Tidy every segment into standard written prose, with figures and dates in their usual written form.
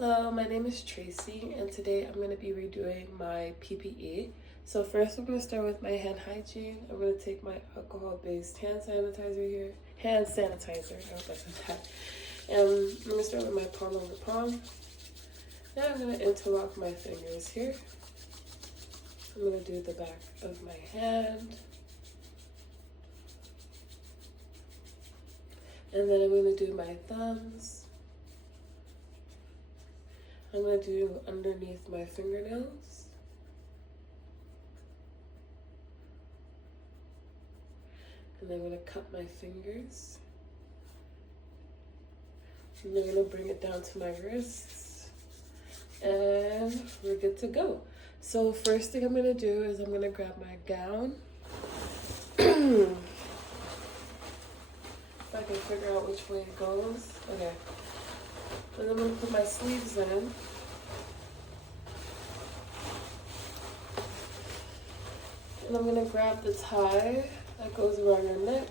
Hello, my name is Tracy, and today I'm going to be redoing my PPE. So first I'm going to start with my hand hygiene. I'm going to take my alcohol-based hand sanitizer here. Hand sanitizer, I hope I said that. And I'm going to start with my palm on the palm. Then I'm going to interlock my fingers here. I'm going to do the back of my hand. And then I'm going to do my thumbs. I'm going to do underneath my fingernails. And I'm going to cut my fingers. And I'm going to bring it down to my wrists. And we're good to go. So first thing I'm going to do is I'm going to grab my gown. If I can figure out which way it goes. Okay. And I'm going to put my sleeves in. And I'm going to grab the tie that goes around your neck.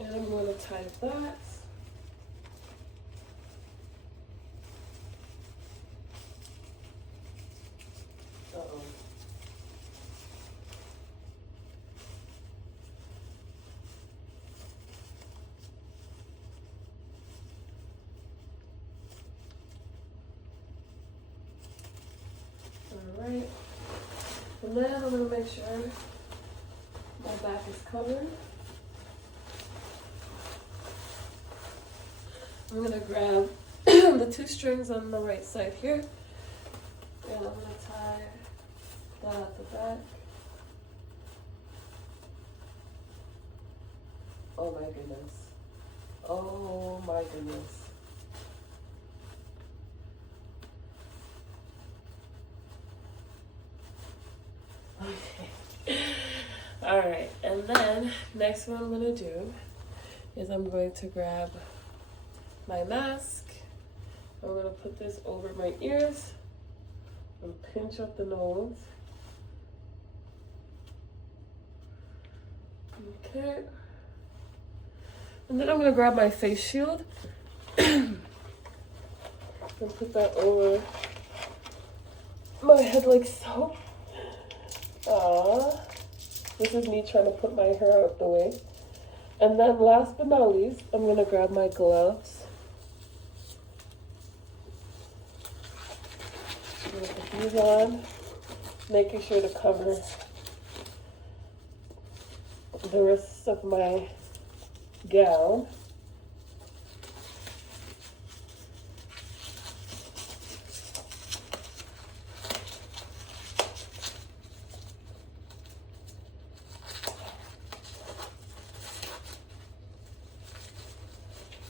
And I'm going to tie that. Uh-oh. Alright, and then I'm going to make sure my back is covered. I'm going to grab the two strings on the right side here, and I'm going to tie that at the back. Oh my goodness. Oh my goodness. Okay. All right, and then next what I'm gonna do is I'm going to grab my mask. I'm gonna put this over my ears and pinch up the nose. Okay. And then I'm gonna grab my face shield and put that over my head like so. This is me trying to put my hair out of the way. And then last but not least, I'm going to grab my gloves. I'm going to put these on, making sure to cover the rest of my gown.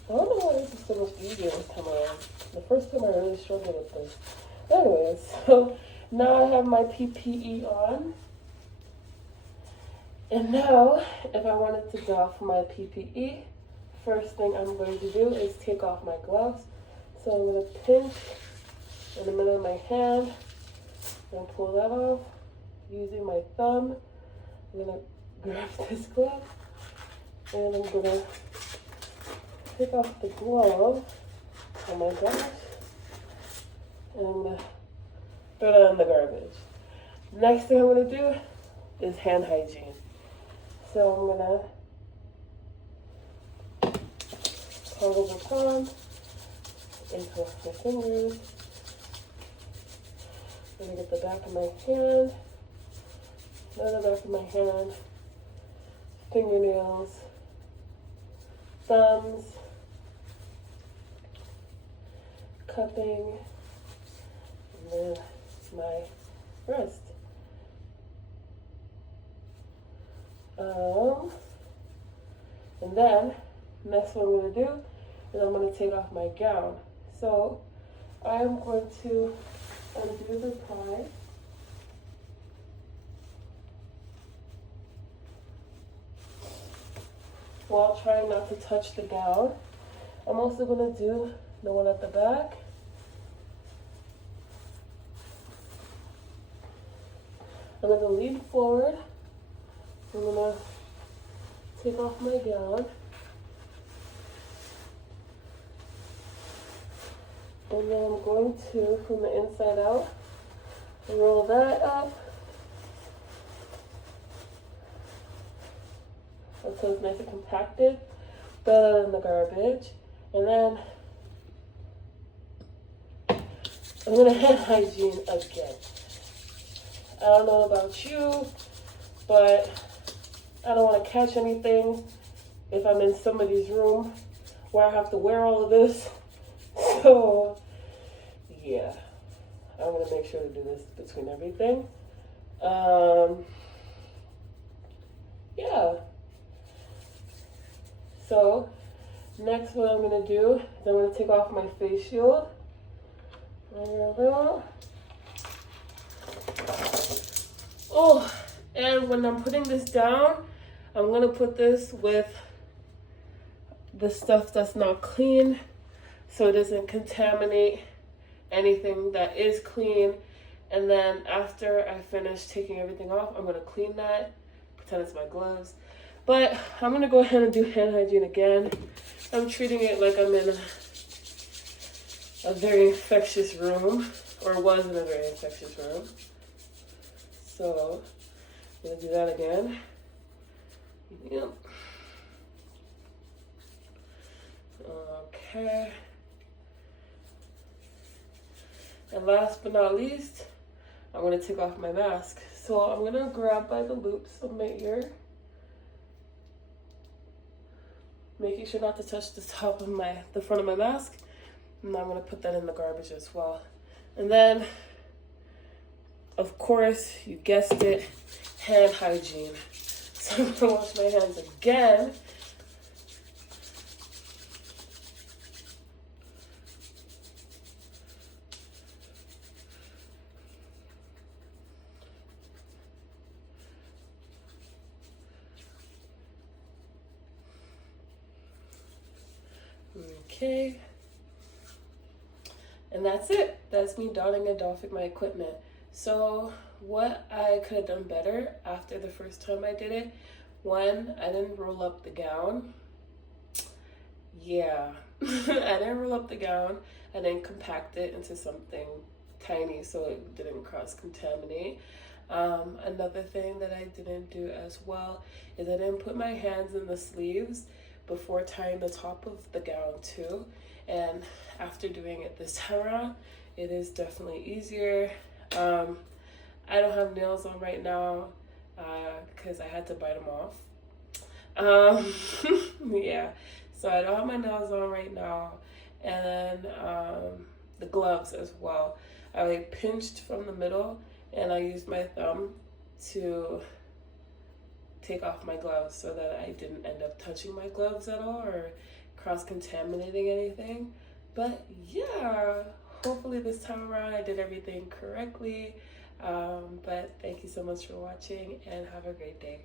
I don't know why this is so much easier this time around. The first time I really struggled with this. Anyways, so now I have my PPE on. And now, if I wanted to doff my PPE, first thing I'm going to do is take off my gloves. So I'm going to pinch in the middle of my hand and pull that off using my thumb. I'm going to grab this glove and I'm going to take off the glove. Oh my gosh. And I'm going to throw that in the garbage. Next thing I'm going to do is hand hygiene. So I'm going to toggle the palm into my fingers. I'm going to get the back of my hand, another back of my hand, fingernails, thumbs, cupping, and then my wrist. And then next what I'm going to do is I'm going to take off my gown. So I'm going to undo the tie. While trying not to touch the gown. I'm also going to do the one at the back. I'm going to lean forward. I'm going to take off my gown. And then I'm going to, from the inside out, roll that up until it's nice and compacted. Throw that in the garbage. And then I'm gonna hand hygiene again. I don't know about you, but I don't want to catch anything if I'm in somebody's room where I have to wear all of this. So yeah, I'm gonna make sure to do this between everything. Yeah. So next, what I'm gonna do is I'm gonna take off my face shield. Oh, and when I'm putting this down, I'm gonna put this with the stuff that's not clean so it doesn't contaminate anything that is clean. And then after I finish taking everything off, I'm gonna clean that, pretend it's my gloves. But I'm gonna go ahead and do hand hygiene again. I'm treating it like I'm in a very infectious room, or was in a very infectious room. So I'm gonna do that again. Yep. Okay. And last but not least, I'm gonna take off my mask. So I'm gonna grab by the loops of my ear, making sure not to touch the top of the front of my mask. And I'm gonna put that in the garbage as well. And then, of course, you guessed it, hand hygiene. So I'm gonna wash my hands again. Okay. And that's it. That's me donning and doffing my equipment. So what I could have done better after the first time I did it, one, I didn't roll up the gown. Yeah, I didn't roll up the gown. I didn't compact it into something tiny so it didn't cross-contaminate. Another thing that I didn't do as well is I didn't put my hands in the sleeves before tying the top of the gown too. And after doing it this time around, it is definitely easier. I don't have nails on right now because I had to bite them off. Yeah, so I don't have my nails on right now. And then the gloves as well. I pinched from the middle and I used my thumb to take off my gloves so that I didn't end up touching my gloves at all or cross-contaminating anything. But yeah, hopefully this time around I did everything correctly. But thank you so much for watching and have a great day.